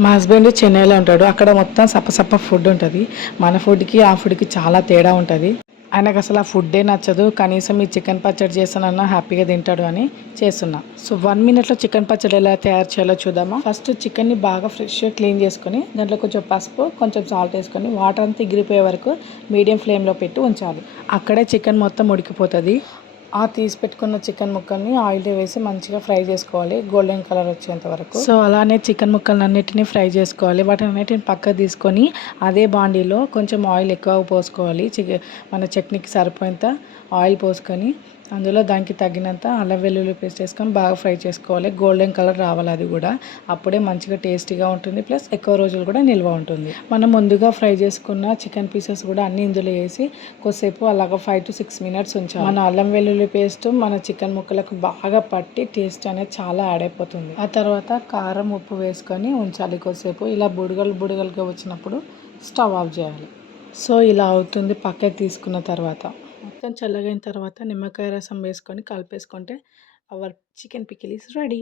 మా హస్బెండ్ చెన్నైలో ఉంటాడు. అక్కడ మొత్తం సప్ప ఫుడ్ ఉంటుంది. మన ఫుడ్కి ఆ ఫుడ్కి చాలా తేడా ఉంటుంది. ఆయనకు అసలు ఆ ఫుడ్డే నచ్చదు. కనీసం ఈ చికెన్ పచ్చడి చేస్తానన్నా హ్యాపీగా తింటాడు అని చేస్తున్నా. సో 1 మినిట్లో చికెన్ పచ్చడి ఎలా తయారు చేయాలో చూద్దామా. ఫస్ట్ చికెన్ని బాగా ఫ్రెష్గా క్లీన్ చేసుకొని దాంట్లో కొంచెం పసుపు, కొంచెం సాల్ట్ వేసుకొని వాటర్ అంతా ఎగిరిపోయే వరకు మీడియం ఫ్లేమ్లో పెట్టి ఉంచాలి. అక్కడే చికెన్ మొత్తం ఉడికిపోతుంది. ఆ తీసి పెట్టుకున్న చికెన్ ముక్కల్ని ఆయిల్లో వేసి మంచిగా ఫ్రై చేసుకోవాలి, గోల్డెన్ కలర్ వచ్చేంత వరకు. సో అలానే చికెన్ ముక్కలు అన్నిటిని ఫ్రై చేసుకోవాలి. వాటిని అన్నిటిని పక్కకు తీసుకొని అదే బాండీలో కొంచెం ఆయిల్ ఎక్కువ పోసుకోవాలి. మన చట్నీకి సరిపోయేంత ఆయిల్ పోసుకొని అందులో దానికి తగినంత అల్లం వెల్లుల్లి పేస్ట్ వేసుకొని బాగా ఫ్రై చేసుకోవాలి. గోల్డెన్ కలర్ రావాలి, అది కూడా అప్పుడే మంచిగా టేస్టీగా ఉంటుంది. ప్లస్ ఎక్కువ రోజులు కూడా నిల్వ ఉంటుంది. మనం ముందుగా ఫ్రై చేసుకున్న చికెన్ పీసెస్ కూడా అన్ని ఇందులో వేసి కొద్దిసేపు అలాగ 5 to 6 minutes ఉంచాలి. మన అల్లం వెల్లుల్లి పేస్ట్ మన చికెన్ ముక్కలకు బాగా పట్టి టేస్ట్ అనేది చాలా యాడ్ అయిపోతుంది. ఆ తర్వాత కారం, ఉప్పు వేసుకొని ఉంచాలి కొద్దిసేపు. ఇలా బుడగలుగా వచ్చినప్పుడు స్టవ్ ఆఫ్ చేయాలి. సో ఇలా అవుతుంది. పక్కకి తీసుకున్న తర్వాత మొత్తం చల్లగైన తర్వాత నిమ్మకాయ రసం వేసుకొని కలిపేసుకుంటే our chicken pickle is ready.